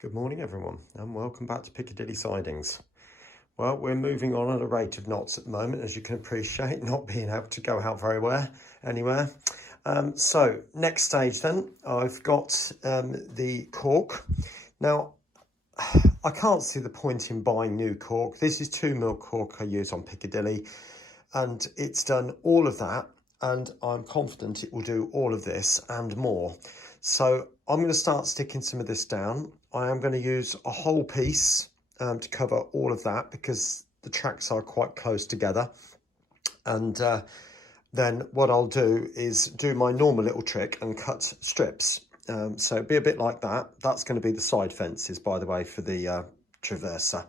Good morning everyone and welcome back to Piccadilly Sidings. Well, we're moving on at a rate of knots at the moment, as you can appreciate, not being able to go out anywhere. So next stage then, I've got the cork. Now, I can't see the point in buying new cork. This is 2mm cork I use on Piccadilly and it's done all of that, and I'm confident it will do all of this and more. So I'm going to start sticking some of this down. I am going to use a whole piece to cover all of that because the tracks are quite close together. And then what I'll do is do my normal little trick and cut strips. So it'll be a bit like that. That's going to be the side fences, by the way, for the traverser,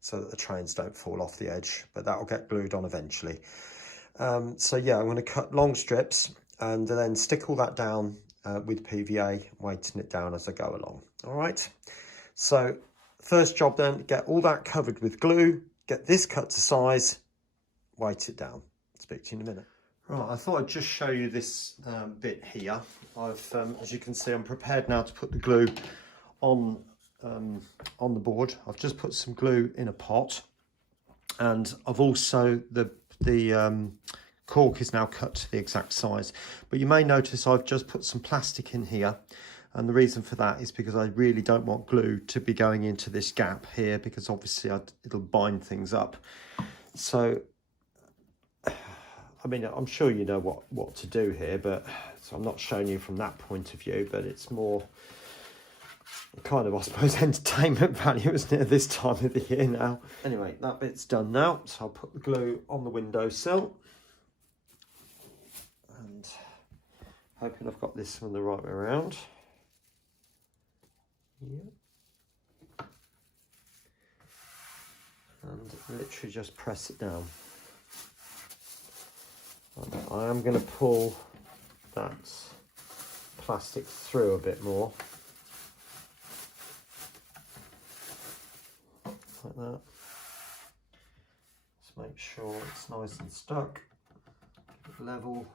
so that the trains don't fall off the edge, but that'll get glued on eventually. So yeah, I'm going to cut long strips and then stick all that down with PVA, weighting it down as I go along. All right, so first job then, get all that covered with glue, get this cut to size, weight it down. Speak to you in a minute. Right, I thought I'd just show you this bit here. I've, as you can see, I'm prepared now to put the glue on the board. I've just put some glue in a pot, and I've also, the cork is now cut to the exact size, but you may notice I've just put some plastic in here, and the reason for that is because I really don't want glue to be going into this gap here, because obviously it'll bind things up. So I mean, I'm sure you know what to do here, but so I'm not showing you from that point of view, but it's more kind of, I suppose, entertainment value, isn't it, at this time of the year now. Anyway, that bit's done now, so I'll put the glue on the windowsill. And hoping I've got this one the right way around. Yeah. And literally just press it down. And I am going to pull that plastic through a bit more. Like that. Just make sure it's nice and stuck, level.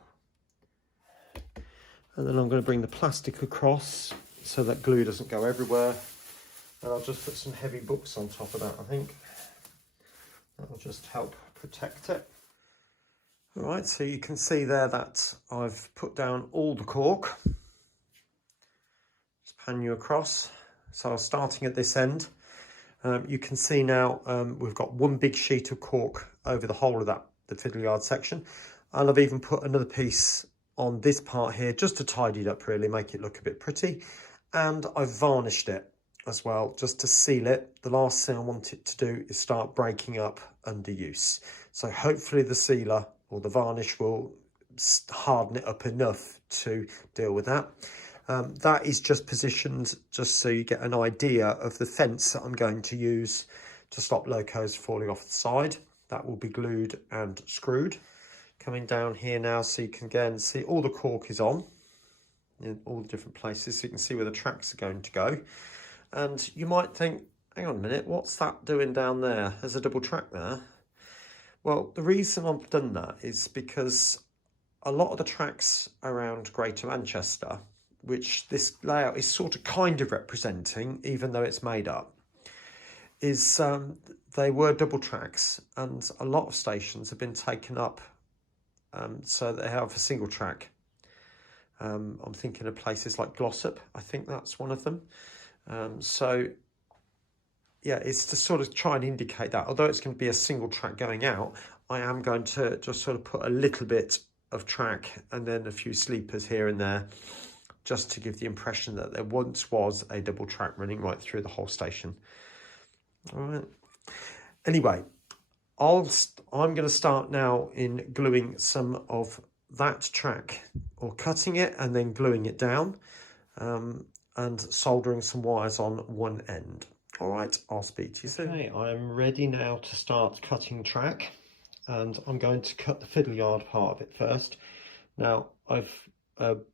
And then I'm going to bring the plastic across so that glue doesn't go everywhere. And I'll just put some heavy books on top of that, I think. That'll just help protect it. All right, so you can see there that I've put down all the cork. Just pan you across. So I'm starting at this end. You can see now we've got one big sheet of cork over the whole of that, the fiddle yard section. And I've even put another piece on this part here just to tidy it up, really make it look a bit pretty. And I've varnished it as well just to seal it. The last thing I want it to do is start breaking up under use. So hopefully the sealer or the varnish will harden it up enough to deal with that. That is just positioned just so you get an idea of the fence that I'm going to use to stop locos falling off the side. That will be glued and screwed. Coming down here now, so you can again see all the cork is on in all the different places, so you can see where the tracks are going to go. And you might think, hang on a minute, what's that doing down there? There's a double track there. Well, the reason I've done that is because a lot of the tracks around Greater Manchester, which this layout is sort of kind of representing, even though it's made up, is they were double tracks, and a lot of stations have been taken up so they have a single track. I'm thinking of places like Glossop, I think that's one of them. So yeah, it's to sort of try and indicate that, although it's going to be a single track going out, I am going to just sort of put a little bit of track and then a few sleepers here and there, just to give the impression that there once was a double track running right through the whole station. All right. Anyway, I'm going to start now in gluing some of that track, or cutting it and then gluing it down, and soldering some wires on one end. All right, I'll speak to you soon. Okay, I'm ready now to start cutting track, and I'm going to cut the fiddle yard part of it first. Now, I've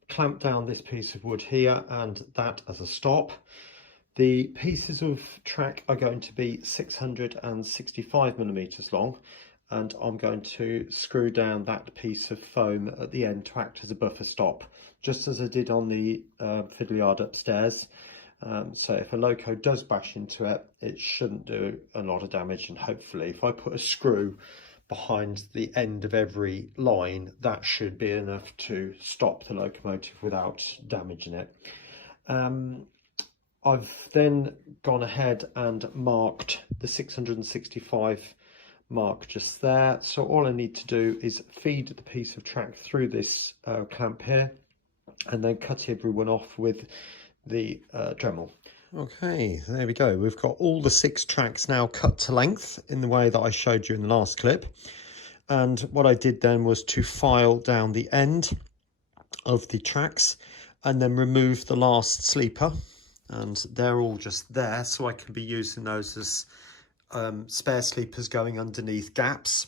clamped down this piece of wood here and that as a stop. The pieces of track are going to be 665mm long, and I'm going to screw down that piece of foam at the end to act as a buffer stop, just as I did on the fiddle yard upstairs. So if a loco does bash into it, it shouldn't do a lot of damage. And hopefully if I put a screw behind the end of every line, that should be enough to stop the locomotive without damaging it. I've then gone ahead and marked the 665 mark just there. So all I need to do is feed the piece of track through this clamp here and then cut everyone off with the Dremel. Okay, there we go. We've got all the 6 tracks now cut to length in the way that I showed you in the last clip. And what I did then was to file down the end of the tracks and then remove the last sleeper. And they're all just there, so I can be using those as spare sleepers going underneath gaps.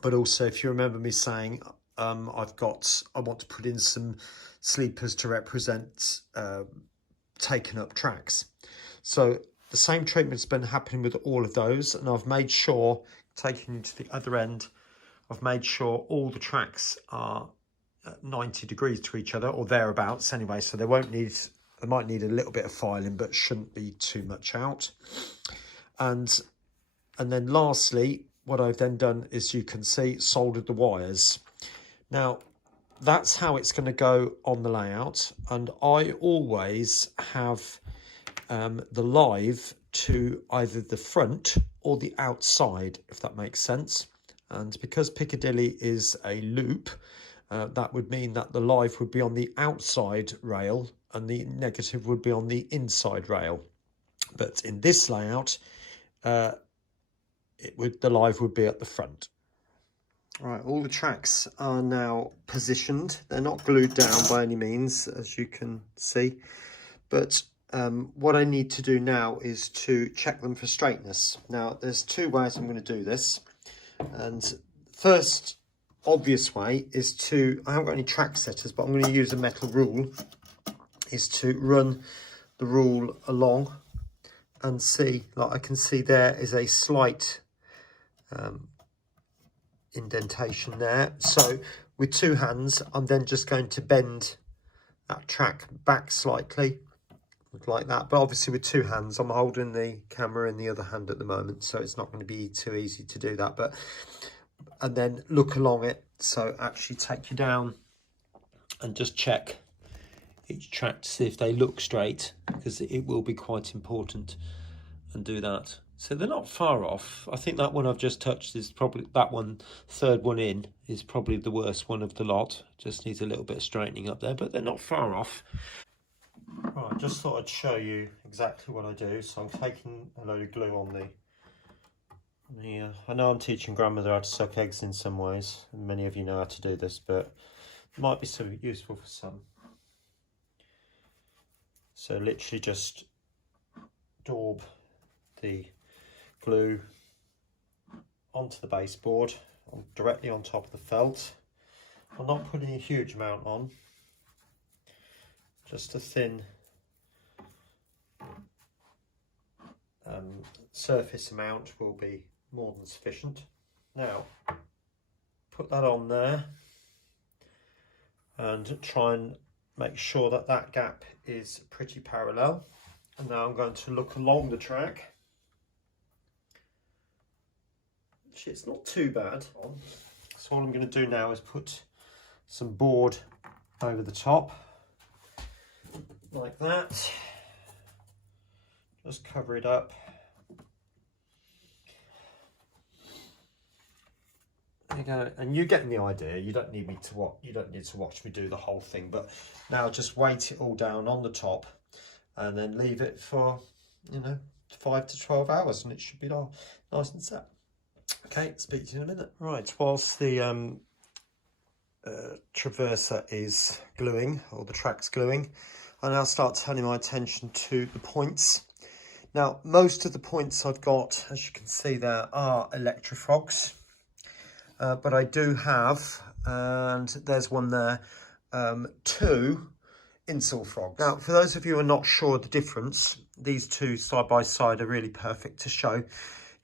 But also, if you remember me saying I want to put in some sleepers to represent taken up tracks. So the same treatment's been happening with all of those, and I've made sure, taking you to the other end, I've made sure all the tracks are at 90 degrees to each other, or thereabouts anyway, so they might need a little bit of filing, but shouldn't be too much out. And then lastly, what I've then done is, you can see, soldered the wires. Now, that's how it's going to go on the layout. And I always have the live to either the front or the outside, if that makes sense. And because Piccadilly is a loop, that would mean that the live would be on the outside rail and the negative would be on the inside rail. But in this layout, the live would be at the front. Right, all the tracks are now positioned. They're not glued down by any means, as you can see. But what I need to do now is to check them for straightness. Now, there's 2 ways I'm going to do this. And first obvious way is I haven't got any track setters, but I'm going to use a metal rule, is to run the rule along and see, like I can see there is a slight indentation there. So with 2 hands, I'm then just going to bend that track back slightly, like that. But obviously with 2 hands, I'm holding the camera in the other hand at the moment, so it's not going to be too easy to do that. And then look along it, so actually take you down and just check each track to see if they look straight, because it will be quite important, and do that. So they're not far off. I think that one I've just touched is probably, that one, third one in, is probably the worst one of the lot. Just needs a little bit of straightening up there, but they're not far off. Right, just thought I'd show you exactly what I do. So I'm taking a load of glue on the I know I'm teaching grandmother how to suck eggs in some ways, and many of you know how to do this, but it might be so useful for some. So literally just daub the glue onto the baseboard, directly on top of the felt. I'm not putting a huge amount on, just a thin surface amount will be more than sufficient. Now put that on there and try and make sure that that gap is pretty parallel. And now I'm going to look along the track. Actually, it's not too bad. So what I'm going to do now is put some board over the top, like that. Just cover it up. There you go, and you're getting the idea. You don't need me to watch. You don't need to watch me do the whole thing. But now just weight it all down on the top, and then leave it for 5 to 12 hours, and it should be nice and set. Okay, speak to you in a minute. Right, whilst the traverser is gluing, or the track's gluing, I now start turning my attention to the points. Now, most of the points I've got, as you can see there, are electrofrogs. But I do have, and there's one there, 2 insulfrogs. Now, for those of you who are not sure the difference, these 2 side by side are really perfect to show.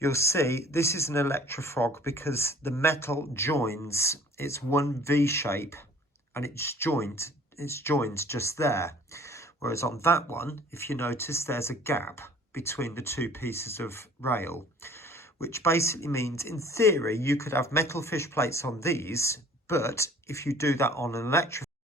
You'll see this is an electrofrog because the metal joins. It's one V shape, and it's joined just there. Whereas on that one, if you notice, there's a gap between the two pieces of rail, which basically means in theory you could have metal fish plates on these, but if you do that on an electrofrog